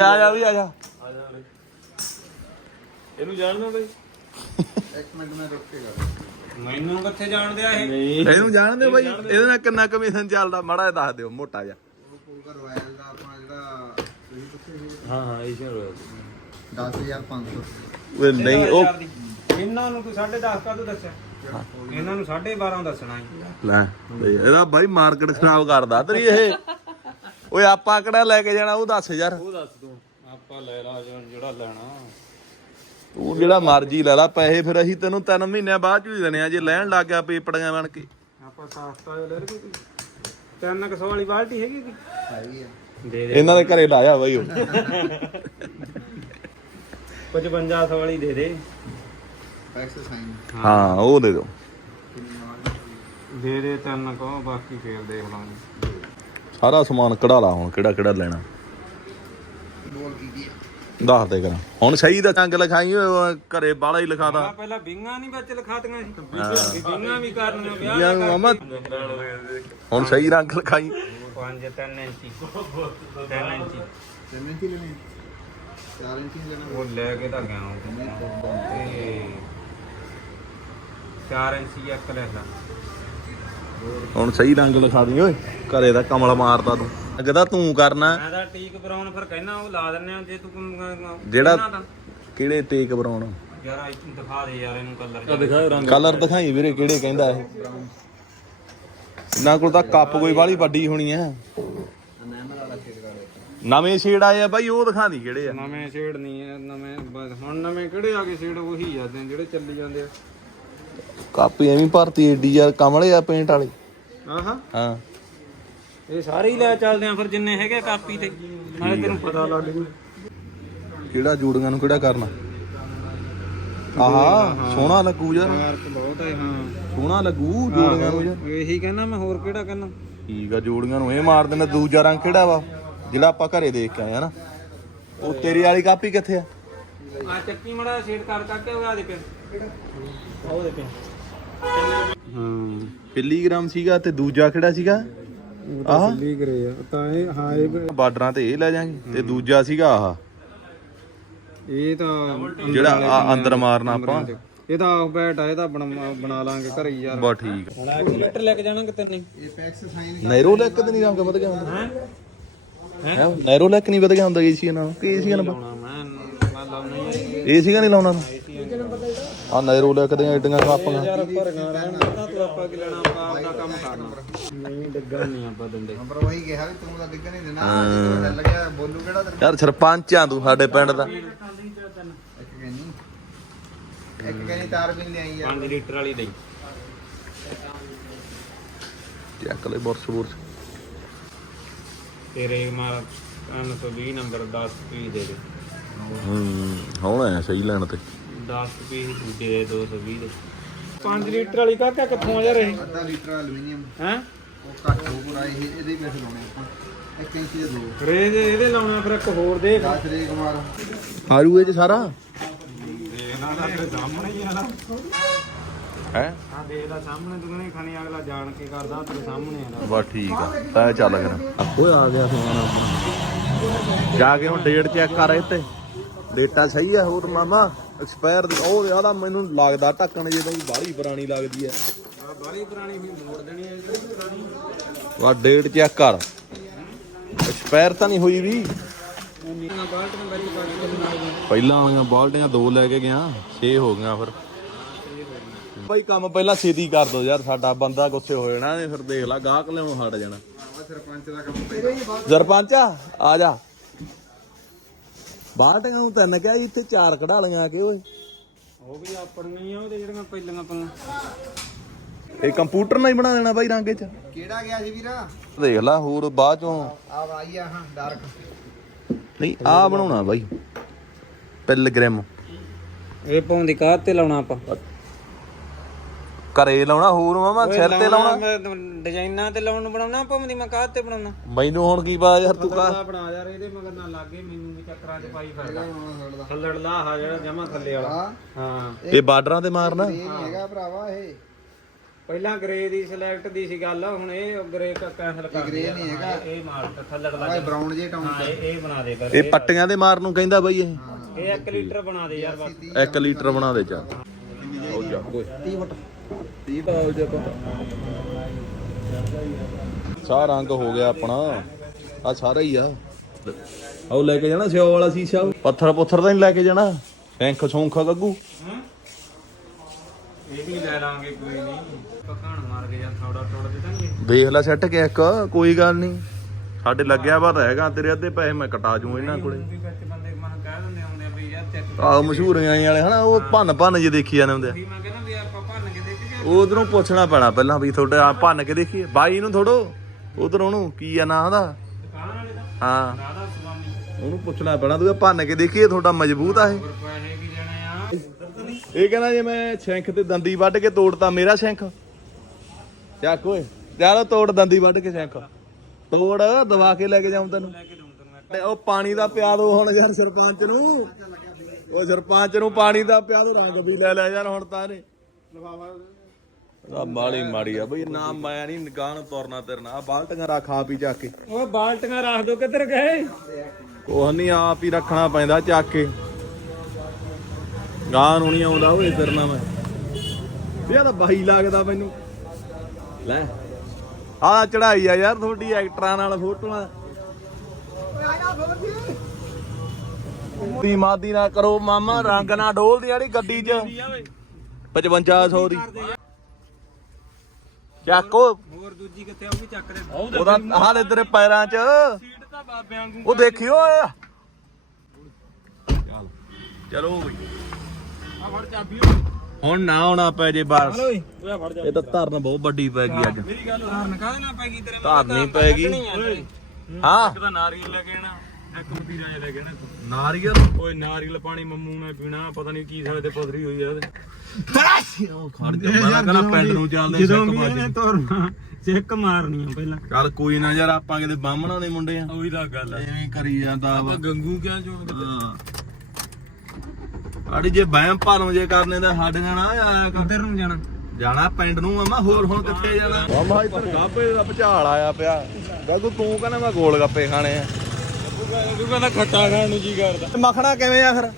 ਆ ਜਾ ਵੀ ਆ ਜਾ। ਇਹਨੂੰ ਜਾਣਦਾ ਬਈ। ਮੈਨੂੰ ਕਿੱਥੇ ਜਾਣਦੇ ਆ ਇਹ? ਇਹਨੂੰ ਜਾਣਦੇ ਬਾਈ। ਇਹਦੇ ਨਾਲ ਕਿੰਨਾ ਕਮਿਸ਼ਨ ਚੱਲਦਾ ਮਾੜਾ ਜਿਹਾ ਦੱਸ ਦਿਓ ਮੋਟਾ ਜਿਹਾ। ਹਾਂ ਹਾਂ ਏਸ਼ੀਅਨ ਰਾਇਲ 10500 ਓਏ ਨਹੀਂ ਉਹ ਇਹਨਾਂ ਨੂੰ ਤੂੰ 10.5 ਕਾ ਤੂੰ ਦੱਸਿਆ? ਇਹਨਾਂ ਨੂੰ 12.5 ਦੱਸਣਾ ਹੀ ਲੈ ਬਈ ਇਹਦਾ ਬਾਈ ਮਾਰਕੀਟ ਖਰਾਬ ਕਰਦਾ ਤੇਰੀ ਇਹ। ਓਏ ਆਪਾਂ ਕਿਹੜਾ ਲੈ ਕੇ ਜਾਣਾ ਉਹ ਦੱਸ ਯਾਰ। ਉਹ ਦੱਸ ਤੂੰ ਆਪਾਂ ਲੈ ਲਾ ਜਿਹੜਾ ਲੈਣਾ। ਤੂੰ ਜਿਹੜਾ ਮਰਜ਼ੀ ਲੈ ਲੈ ਪੈਸੇ ਫਿਰ ਅਸੀਂ ਤੈਨੂੰ ਤਿੰਨ ਮਹੀਨਿਆਂ ਬਾਅਦ ਚ ਹੀ ਦੇਣੇ ਆ ਜੇ ਲੈਣ ਲੱਗ ਗਿਆ ਪੇਪੜੀਆਂ ਬਣ ਕੇ। ਆਪਾਂ ਸਸਤਾ ਜਿਹਾ ਲੈ ਲਈ ਕੋਈ। ਤਿੰਨ ਕਸੋ ਵਾਲੀ ਬਾਲਟੀ ਹੈਗੀ ਕੀ ਹੈਗੀ ਆ। ਦੇ ਦੇ। ਇਹਨਾਂ ਦੇ ਘਰੇ ਲਾਇਆ ਬਾਈ ਉਹ। 5500 ਵਾਲੀ ਦੇ ਦੇ। ਪੈਕਸ ਸਾਈਨ ਹਾਂ ਉਹ ਦੇ ਦਿਓ। ਦੇ ਦੇ ਤਿੰਨ ਕੋ ਬਾਕੀ ਫੇਰ ਦੇਖ ਲਾਂਗੇ। ਸਾਰਾ ਸਮਾਨ ਕਢਾ ਲਾ ਹੁਣ ਕਿਹੜਾ ਕਿਹੜਾ ਲੈਣਾ। ਬੋਲ ਕੀ ਕੀ ਦੱਸ ਦੇ ਕਰਾਂ। ਹੁਣ ਸਹੀ ਦਾ ਚੰਗ ਲਿਖਾਈ ਘਰੇ ਬਾਲਾ ਹੀ ਲਿਖਾਦਾ ਪਹਿਲਾਂ ਬਿੰਗਾ ਨਹੀਂ ਵਿੱਚ ਲਿਖਾਤੀਆਂ ਸੀ। ਬਿੰਗਾ ਵੀ ਕਰਨੀਆਂ ਵਿਆਹ ਮਾਮਾ। ਹੁਣ ਸਹੀ ਰੰਗ ਲਿਖਾਈ। 5 3 ਇੰਚੀ। 3 ਇੰਚੀ। ਤਿੰਨ ਇੰਚੀ ਲੈਣੀ 4 ਇੰਚੀ ਲੈਣਾ। ਉਹ ਲੈ ਕੇ ਤਾਂ ਗਿਆ ਹਾਂ ਤੇ 4 ਇੰਚੀ ਇੱਕ ਲੈ ਲਾ। ਹੁਣ ਸਹੀ ਰੰਗ ਲਿਖਾ ਦੀ ਓਏ ਘਰੇ ਦਾ ਕਮਲ ਮਾਰਦਾ ਤੂੰ। ਅਗਦਾ ਤੂੰ ਕਰਨਾ। ਮੈਂ ਤਾਂ ਟੀਕ ਬਰਾਉਨ ਫਿਰ ਕਹਿਣਾ ਉਹ ਲਾ ਦਿੰਨੇ ਆ ਜੇ ਤੂੰ ਜਿਹੜਾ-। ਕਿਹੜੇ ਟੇਕ ਬਰਾਉਣ ਯਾਰ ਆਈ ਦਿਖਾ ਦੇ ਯਾਰ ਇਹਨੂੰ ਕਲਰ ਆ ਦਿਖਾਓ ਰੰਗ। ਕਲਰ ਦਿਖਾਈ ਵੀਰੇ ਕਿਹੜੇ ਕਹਿੰਦਾ ਇਹ? ਇਹਨਾਂ ਕੋਲ ਤਾਂ ਕੱਪ ਕੋਈ ਵਾਲੀ ਵੱਡੀ ਹੋਣੀ ਕਰ ਨਵੇਂ ਸ਼ੇਡ ਆਏ ਆ ਬਾਈ ਉਹ ਦਿਖਾ ਦੀ ਕਿਹੜੇ ਆ? ਨਵੇਂ ਸ਼ੇਡ ਨਹੀਂ ਹੈ ਨਵੇਂ ਬਸ ਹੁਣ ਨਵੇਂ ਕਿਹੜੇ ਆ ਗਏ ਸ਼ੇਡ ਉਹੀ ਆ ਤੇ ਜਿਹੜੇ ਚੱਲੀ ਜਾਂਦੇ ਆ। ਕਾਪੀ ਐਵੇਂ ਭਰਤੀ ਏਡੀ ਯਾਰ ਕਮਲੇ ਆ ਪੇਂਟ ਵਾਲੇ। ਆਹਾ। ਹਾਂ। ਇਹ ਸਾਰੇ ਹੀ ਲੈ ਚੱਲਦੇ ਆ ਫਿਰ ਜਿੰਨੇ ਹੈਗੇ ਕਾਪੀ ਤੇ। ਨਾਲੇ ਤੈਨੂੰ ਪਤਾ ਲੱਗ ਜੂ। ਕਿਹੜਾ ਜੂੜੀਆਂ ਨੂੰ ਕਿਹੜਾ ਕਰਨਾ? ਆਹਾ ਸੋਹਣਾ ਲੱਗੂ ਯਾਰ। ਮਾਰਕ ਬਹੁਤ ਹੈ ਹਾਂ। ਸੋਹਣਾ ਲੱਗੂ ਜੋੜੀਆਂ ਨੂੰ ਯਾਰ। ਇਹੀ ਕਹਿੰਦਾ ਮੈਂ ਹੋਰ ਕਿਹੜਾ ਕਹਿੰਦਾ ਠੀਕ ਆ ਜੋੜੀਆਂ ਨੂੰ ਇਹ ਮਾਰ ਦਿੰਦਾ ਦੂਜਾ ਰੰਗ ਕਿਹੜਾ ਵਾ? ਜਿਹੜਾ ਆਪਾਂ ਘਰੇ ਦੇਖ ਕੇ ਆਏ ਹਨਾ ਉਹ ਤੇਰੀ ਵਾਲੀ ਕਾਪੀ ਕਿੱਥੇ ਆ? ਆ ਚੱਕੀ ਮੜਾ ਸ਼ੇਡ ਕਰ ਕਰਕੇ ਉਹ ਆ ਦੇ ਪਿਆ ਉਹ ਦੇ ਪਿਆ ਹਾਂ ਪਿਲੀਗ੍ਰਾਮ ਸੀਗਾ ਤੇ ਦੂਜਾ ਕਿਹੜਾ ਸੀਗਾ? ਆਹ? ਦਿੱਲੀ ਕਰੇ ਆ ਤਾਂ ਇਹ ਹਾਂ ਇਹ ਬਾਰਡਰਾਂ ਤੇ ਇਹ ਲੈ ਜਾਾਂਗੇ ਤੇ ਦੂਜਾ ਸੀਗਾ ਆਹ। ਇਹ ਤਾਂ ਜਿਹੜਾ ਆ ਅੰਦਰ ਮਾਰਨਾ ਆਪਾਂ। ਇਹ ਤਾਂ ਆਫ ਬੈਟ ਆ ਇਹ ਤਾਂ ਬਣਾ ਬਣਾ ਲਾਂਗੇ ਘਰੇ ਹੀ ਯਾਰ। ਬਸ ਠੀਕ ਆ। ਕੈਲਕੂਲੇਟਰ ਲੈ ਕੇ ਜਾਣਾ ਕਿਤੇ ਨਹੀਂ? ਇਹ ਪੈਕਸ ਸਾਈਨ ਨੈਰੋ ਲੈਕ ਤੇ ਨਹੀਂ ਰੰਗ ਵਧ ਗਿਆ ਹੁੰਦਾ। ਹੈ? ਨੈਰੋ ਲੈਕ ਨਹੀਂ ਵਧ ਗਿਆ ਹੁੰਦਾ ਏਸੀ ਨਾਲ ਕਿ ਏਸੀ ਨਾਲ ਮੈਂ? ਮੈਂ ਲਾਉਣਾ ਨਹੀਂ ਲਾਉਣਾ? ਆ ਨੈਰੋ ਲੈਕ ਦੀਆਂ ਏਡੀਆਂ ਕਾਪੀਆਂ ਯਾਰ ਭਰਗਾ ਰਹਿਣਾ ਤੂੰ ਆਪਾਂ ਕੀ ਲੈਣਾ ਆਪਾਂ ਆਪਦਾ ਕੰਮ ਕਰਨਾ ਨਹੀਂ ਡੱਗਾ ਨਹੀਂ ਆਪਾਂ ਦਿੰਦੇ ਨੰਬਰ ਵਹੀ ਕਿਹਾ ਵੀ ਤੂੰ ਤਾਂ ਡਿੱਗਣ ਨਹੀਂ ਦੇਣਾ ਜਦੋਂ ਚੱਲ ਗਿਆ ਬੋਲੂ ਕਿਹੜਾ ਯਾਰ ਸਰਪੰਚ ਆ ਤੂੰ ਸਾਡੇ ਪਿੰਡ ਦਾ। ਇੱਕ ਕਹਿੰਨੀ ਇੱਕ ਕਹਿੰਨੀ ਤਾਰ ਵੀ ਨੀ ਲਿਆਈ ਯਾਰ 5 ਲੀਟਰ ਵਾਲੀ ਲਈ ਚੱਕ ਲੈ ਬੁਰਸ ਬੁਰਸ। ਤੇਰੇ ਮਾਰ 320 ਨੰਬਰ 10 ਪੀ ਦੇ ਦੇ। ਹੂੰ ਹੁਣ ਐ ਸਹੀ ਲੈਣ ਤੇ। 10 ਪੀ ਦੂਜੇ ਦੇ 220 ਦੇ। 5 ਲੀਟਰ ਵਾਲੀ ਕਾਕਾ ਕਿੱਥੋਂ ਆ ਜਾ ਰਹੇ ਅੱਧਾ ਲੀਟਰ ਐਲੂਮੀਨੀਅਮ। ਹੈ? ਉਹ ਘੱਟ ਹੋ ਪੂਰਾ ਇਹ ਇਹਦੇ ਹੀ ਪੈਸੇ ਲਾਉਣੇ ਆਪਾਂ। ਇੱਕ ਇੰਚੀ ਦੇ ਦੋ। ਰੇ ਦੇ ਇਹਦੇ ਲਾਉਣਾ ਫਿਰ ਇੱਕ ਹੋਰ ਦੇ। 10 ਰੇ ਕੁਮਾਰ ਹਾਰੂ ਇਹ ਚ ਸਾਰਾ? ਦੇਖਣਾ ਸਾਡੇ ਸਾਹਮਣੇ ਹੀ ਆ ਨਾ। ਹੈ? ਆ ਦੇਖ ਲੈ ਸਾਹਮਣੇ ਦੁਗਣੇ ਖਾਣੀ ਅਗਲਾ ਜਾਣ ਕੇ ਕਰਦਾ ਤੇਰੇ ਸਾਹਮਣੇ ਆ ਬਸ ਠੀਕ ਆ ਤਾਂ ਚੱਲ ਕਰ ਓਏ ਆ ਗਿਆ ਸਮਾਨ ਆਪਣਾ। ਜਾ ਕੇ ਹੁਣ ਡੇਟ ਚੈੱਕ ਕਰ ਇੱਥੇ ਡੇਟਾ ਸਹੀ ਆ ਹੋਰ ਮਾਮਾ ਐਕਸਪਾਇਰ ਉਹ ਆਦਾ ਮੈਨੂੰ ਲੱਗਦਾ ਢੱਕਣ ਜੇ ਤਾਂ ਬਾਹਲੀ ਪੁਰਾਣੀ ਲੱਗਦੀ ਆ। ਆ ਬਾਲੀ ਪੁਰਾਣੀ ਹੋਈ ਮੋੜ ਦੇਣੀ ਪੁਰਾਣੀ ਵਾ ਡੇਟ ਚੈੱਕ ਕਰ। ਐਕਸਪਾਇਰ ਤਾਂ ਨਹੀਂ ਹੋਈ ਵੀ। ਪਹਿਲਾਂ ਬਾਲਟੀਆਂ ਦੋ ਲੈ ਕੇ ਗਿਆ 6 ਹੋ ਗਈਆਂ ਫਿਰ। ਭਾਈ ਕੰਮ ਪਹਿਲਾਂ ਛੇਤੀ ਕਰ ਦੋ ਯਾਰ ਸਾਡਾ ਬੰਦਾ ਗੁੱਸੇ ਹੋ ਜਾਣਾ ਫਿਰ ਦੇਖ ਲੈ ਗਾਹਕ ਲਿਆਉਣ ਹਟ ਜਾਣਾ। ਸਰਪੰਚ ਦਾ ਕੰਮ ਸਰਪੰਚ ਆ ਜਾ। ਬਾਲਟੀਆਂ ਨੂੰ ਤਿੰਨ ਕਿਹਾ ਸੀ, ਇੱਥੇ ਚਾਰ ਕਢਾ ਲਈਆਂ ਕਿ ਓਏ। ਉਹ ਵੀ ਆਪਣੀਆਂ ਉਹਦੇ ਜਿਹੜੀਆਂ ਪਹਿਲੀਆਂ ਪਾਂ ਇਹ ਕੰਪਿਊਟਰ ਨਾਲ ਹੀ ਬਣਾ ਦੇਣਾ ਬਾਈ ਰੰਗ ਚ। ਕਿਹੜਾ ਗਿਆ ਸੀ ਵੀਰਾ? ਦੇਖ ਲੈ ਹੋਰ ਬਾਅਦ ਚੋਂ। ਆ ਆਈ ਆ ਹਾਂ ਡਾਰਕ ਨਹੀਂ ਆ ਬਣਾਉਣਾ ਬਾਈ। ਪਿਲਗ੍ਰਿਮ ਇਹ ਪਾਉਂਦੀ ਕਾਹ ਤੇ ਲਾਉਣਾ ਆਪਾਂ। ਘਰੇ ਲਾਉਣਾ ਹੋਰ ਮਾਮਾ ਸਿਰ ਤੇ ਲਾਉਣਾ। ਡਿਜ਼ਾਈਨਾਂ ਤੇ ਲਾਉਣ ਨੂੰ ਬਣਾਉਣਾ ਪਾਉਂਦੀ ਮੈਂ ਕਾਹ ਤੇ ਬਣਾਉਣਾ। ਮੈਨੂੰ ਹੁਣ ਕੀ ਪਤਾ ਯਾਰ ਤੂੰ ਕਾ ਆ ਬਣਾ ਯਾਰ ਇਹਦੇ ਮਗਰ ਨਾ ਲੱਗੇ ਮੈਨੂੰ ਵੀ ਚੱਕਰਾਂ 'ਚ ਪਾਈ ਫਿਰਦਾ। ਥੱਲੜ ਲਾਹਾ ਜਿਹੜਾ ਜਮਾ ਥੱਲੇ ਵਾਲਾ। ਹਾਂ। ਇਹ ਬਾਰਡਰਾਂ ਤੇ ਮਾਰਨਾ। ਹੈਗਾ ਭਰਾਵਾ ਇਹ। ਪਹਿਲਾਂ ਗ੍ਰੇ ਦੀ ਸਿਲੈਕਟ ਦੀ ਸੀ ਗੱਲ ਹੁਣ ਇਹ ਗ੍ਰੇ ਕੈਂਸਲ ਕਰ ਗ੍ਰੇ ਨਹੀਂ ਹੈਗਾ। ਇਹ ਮਾਰ ਕੇ ਥੱਲੜ ਲੱਗ ਬਰਾਊਨ ਜੇ ਟਾਉਨ ਹਾਂ ਇਹ ਇਹ ਬਣਾ ਦੇ ਫਿਰ। ਇਹ ਪੱਟੀਆਂ ਦੇ ਮਾਰਨ ਨੂੰ ਕਹਿੰਦਾ ਬਾਈ ਇਹ। ਇਹ 1 ਲੀਟਰ ਬਣਾ ਦੇ ਯਾਰ ਬਸ। 1 ਲੀਟਰ ਬਣਾ ਦੇ ਚੱਲ। ਹੋ ਜਾ ਓਏ 30 ਫੁੱਟ। 30 ਦਾ ਹੋ ਜਾ ਸਾਰਾ ਰੰਗ ਹੋ ਗਿਆ ਆਪਣਾ। ਆ ਸਾਰਾ ਹੀ ਆ। ਆਓ ਲੈ ਕੇ ਜਾਣਾ ਸਿਓ ਵਾਲਾ ਸੀਸਾ। ਪੱਥਰ ਪੁੱਥਰ ਤਾਂ ਨਹੀਂ ਲੈ ਕੇ ਜਾਣਾ। ਸ਼ੈਂਖ ਸੌਂਖ ਗੱਗੂ। ਇਹ ਵੀ ਲੈ ਲਾਂਗੇ ਕੋਈ ਨਹੀਂ ਪਕਾਣ ਮਾਰ ਕੇ ਯਾਰ ਥੋੜਾ ਥੋੜਾ ਦੇ ਦਾਂਗੇ ਵੇਖ ਲੈ ਸੈੱਟ ਕੇ ਇੱਕ, ਕੋਈ ਗੱਲ ਨਹੀਂ। ਸਾਡੇ ਲੱਗਿਆ ਵਾ ਤਾਂ ਹੈਗਾ, ਤੇਰੇ ਅੱਧੇ ਪੈਸੇ ਮੈਂ ਕਟਾ ਜੂ ਇਹਨਾਂ ਕੋਲੇ। ਆਹ ਮਸ਼ਹੂਰ ਆਈ ਵਾਲੇ ਹਨਾ, ਉਹ ਭੰਨ ਭੰਨ ਜੇ ਦੇਖੀ ਜਾਂਦੇ ਹੁੰਦੇ ਆ। ਆਪਾਂ ਭੰਨ ਕੇ ਉਧਰੋਂ ਪੁੱਛਣਾ ਪੈਣਾ ਪਹਿਲਾਂ ਵੀ ਤੁਹਾਡੇ ਆ ਭੰਨ ਕੇ ਦੇਖੀਏ। ਬਾਈ ਨੂੰ ਥੋੜੋ ਉਧਰ ਉਹਨੂੰ ਕੀ ਆ ਨਾਂ ਉਹਦਾ? ਦੁਕਾਨ ਵਾਲੇ ਦਾ? ਹਾਂ। ਰਾਧਾ ਸੁਆਮੀ। ਉਹਨੂੰ ਪੁੱਛਣਾ ਪੈਣਾ ਤੂੰ ਭੰਨ ਕੇ ਦੇਖੀਏ ਤੁਹਾਡਾ ਮਜ਼ਬੂਤ ਆ ਇਹ। ਹੋਰ ਪੈਸੇ ਕੀ ਲੈਣੇ ਆ? ਇਹ ਕਹਿੰਦਾ ਜੇ ਮੈਂ ਸ਼ੈਂਖ ਤੇ ਦੰਦੀ ਵੱਢ ਕੇ ਤੋੜਤਾ ਮੇਰਾ ਸ਼ੈਂਖ। ਚੱਕ ਓਏ ਚੱਲ ਤੋੜ ਦੰਦੀ ਵੱਢ ਕੇ ਸ਼ੈਂਖ। ਤੋੜ ਦਵਾ ਕੇ ਲੈ ਕੇ ਜਾਉਂ ਤੈਨੂੰ। ਤੇ ਉਹ ਪਾਣੀ ਦਾ ਪਿਆ ਦੋ ਹੁਣ ਯਾਰ ਸਰਪੰਚ ਨੂੰ। ਉਹ ਸਰਪੰਚ ਨੂੰ ਪਾਣੀ ਦਾ ਪਿਆ ਦੋ ਰੰਗ ਵੀ ਲੈ ਲੈ ਯਾਰ ਹੁਣ ਤਾਂ ਨੇ ਆ ਮਾੜੀ ਮਾੜੀ ਆ ਬਈ ਨਾ ਮੈਂ ਨਹੀਂ ਗਾਣ ਤੁਰਨਾ ਤੇਰੇ ਨਾਲ। ਬਾਲਟੀਆਂ ਰੱਖ ਆ ਪੀ ਚੱਕ ਕੇ। ਓਏ ਬਾਲਟੀਆਂ ਰੱਖ ਦੋ ਕਿੱਧਰ ਗਏ? ਕੋਹ ਨਹੀਂ ਆਪ ਹੀ ਰੱਖਣਾ ਪੈਂਦਾ ਚੱਕ ਕੇ। ਗਾਂ ਨੂੰ ਨਹੀਂ ਆਉਂਦਾ ਓਏ ਤੇਰੇ ਨਾਲ ਮੈਂ। ਇਹ ਤਾਂ ਬਾਈ ਲੱਗਦਾ ਮੈਨੂੰ। ਲੈ। ਆ ਚੜਾਈ ਆ ਯਾਰ ਤੁਹਾਡੀ ਐਕਟਰਾਂ ਨਾਲ ਫੋਟੋਆਂ। ਦੀ ਮਾਦੀ ਨਾ ਕਰੋ ਮਾਮਾ ਰੰਗ ਨਾ ਡੋਲਦੀ ਵਾਲੀ ਗੱਡੀ 'ਚ। 5500 ਦੀ। ਚੱਕੋ ਹੋਰ ਦੂਜੀ ਕਿੱਥੇ ਆ ਉਹ ਵੀ ਚੱਕ ਦੇ ਉਹਦਾ ਹਾਲੇ ਤੇਰੇ ਪੈਰਾਂ 'ਚ। ਸੀਟ ਤਾਂ ਬਾਬਿਆਂ ਵਾਂਗੂ ਉਹ ਦੇਖਿਓ ਓਏ ਚੱਲ। ਚਲੋ ਬਈ। ਆ ਫੜ ਚਾਬੀ ਹੁਣ ਨਾ ਆਉਣਾ ਪੈ ਜੇ ਬਾਰਸ। ਇਹ ਤਾਂ ਧਰਨ ਬਹੁਤ ਵੱਡੀ ਪੈ ਗਈ ਅੱਜ। ਮੇਰੀ ਗੱਲ ਧਾਰਨ ਕਾਹਦੇ ਨਾਲ ਪੈ ਗਈ ਤੇਰੇ ਧਰਨੀ ਪੈ ਗਈ। ਓਏ ਹਾਂ। ਇੱਕ ਤਾਂ ਨਾਰੀਅਲ ਲੈ ਕੇ ਆਣਾ ਇੱਕ ਮਤੀਰਾ ਜਿਹਾ ਲੈ ਕੇ ਆਣਾ ਨਾਰੀਅਲ? ਓਏ ਨਾਰੀਅਲ ਪਾਣੀ ਮੰਮੂ ਨੇ ਪੀਣਾ ਪਤਾ ਨਹੀਂ ਕੀ ਸਾਡੇ ਤੇ ਪਥਰੀ ਹੋਈ ਆ ਉਹਦੇ। ਉਹ ਖੜ ਜਾ ਮੈਂ ਕਹਿੰਦਾ ਪਿੰਡ ਨੂੰ ਚੱਲਦੇ ਜਦੋਂ ਸਿੱਕ ਵੀ ਬਾਜੀ। ਇਹਨੇ ਤੋਰਨਾ ਸਿੱਕ ਮਾਰਨੀ ਆ ਪਹਿਲਾਂ। ਚੱਲ ਕੋਈ ਨਾ ਯਾਰ ਆਪਾਂ ਕਿਤੇ ਬਾਹਮਣਾ ਦੇ ਮੁੰਡੇ ਆ। ਉਹੀ ਤਾਂ ਗੱਲ ਆ। ਐਵੇਂ ਕਰੀ ਜਾਂਦਾ ਵਾ। ਆਪਾਂ ਗੰਗੂ ਕਿਆ ਚੋਣ ਹਾਂ। ਆੜੀ ਜੇ ਵਹਿਮ ਭਾਲੋਂ ਜੇ ਕਰਨੇ ਦਾ ਸਾਡੇ ਨਾਲ ਨਾ ਆਇਆ ਕਰ। ਕਿੱਧਰ ਨੂੰ ਜਾਣਾ? ਜਾਣਾ ਪਿੰਡ ਨੂੰ ਆਮਾ ਹੋਰ ਹੁਣ ਕਿੱਥੇ ਜਾਣਾ? ਮਾਮਾ ਇੱਧਰ ਗਾਬੇ ਦਾ ਭਚਾਲ ਆਇਆ ਪਿਆ। ਗੱਗੂ ਤੂੰ ਕਹਿੰਦਾ ਮੈਂ ਗੋਲ ਗੱਪੇ ਖਾਣੇ ਆ। ਤੂੰ ਕਹਿੰਦਾ ਖੱਟਾ ਖਾਣ ਨੂੰ ਜੀ ਕਰਦਾ। ਤੇ ਮੱਖਣਾ ਕਿਵੇਂ ਆ ਫਿਰ?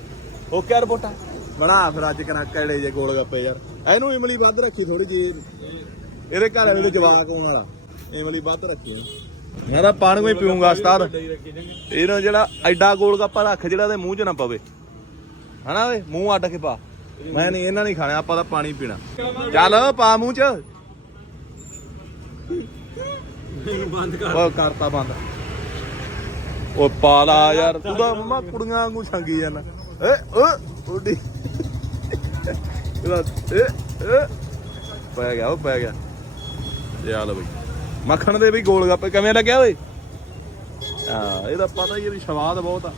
ਓਕੇ ਰਿਪੋਰਟਾ ਬਣਾ ਫਿਰ ਅੱਜ ਕਨਾ ਕਿਹੜੇ ਜੇ ਗੋਲ ਗੱਪੇ ਯਾਰ। ਇਹਨੂੰ ਇਮਲੀ ਵੱਧ ਰੱਖੀ ਥੋੜੀ ਜੀ ਇਹਦੇ ਘਰ ਵਾਲੇ ਦੇ ਜਵਾਕ ਹੋਣ ਵਾਲਾ। ਇਮਲੀ ਵੱਧ ਰੱਖੀ ਮੈਂ ਤਾਂ ਪਾਣੀ ਕੋਈ ਪੀਊਂਗਾ ਉਸਤਾਦ। ਇਹਨੂੰ ਜਿਹੜਾ ਐਡਾ ਗੋਲ ਗੱਪਾ ਰੱਖ ਜਿਹੜਾ ਦੇ ਮੂੰਹ 'ਚ ਨਾ ਪਵੇ। ਹਨਾ ਮੂੰਹ ਅੱਡ ਕੇ ਪਾ। ਮੈਂ ਨਹੀਂ ਇਹਨਾਂ ਨਹੀਂ ਖਾਣਾ ਆਪਾਂ ਤਾਂ ਪਾਣੀ ਪੀਣਾ। ਚੱਲ ਪਾ ਮੂੰਹ 'ਚ। ਇਹਨੂੰ ਬੰਦ ਕਰ। ਉਹ ਕਰਤਾ ਬੰਦ। ਉਹ ਪਾਲਾ ਯਾਰ, ਤੂੰ ਤਾਂ ਮੰਮਾ ਕੁੜੀਆਂ ਵਾਂਗੂ ਛੰਗੀ ਜਾਂਦਾ। ਏ, ਓ ਉੱਡੀ ਇਹਦਾ, ਏ ਏ। ਪੈ ਗਿਆ, ਉਹ ਪੈ ਗਿਆ। ਚੱਲ ਬਈ। ਮੱਖਣ ਦੇ ਵੀ ਗੋਲ ਗੱਪੇ, ਕਿਵੇਂ ਲੱਗਿਆ ਓਏ? ਹਾਂ, ਇਹਦਾ ਪਤਾ ਹੀ ਹੈ ਵੀ ਸਵਾਦ ਬਹੁਤ ਆ।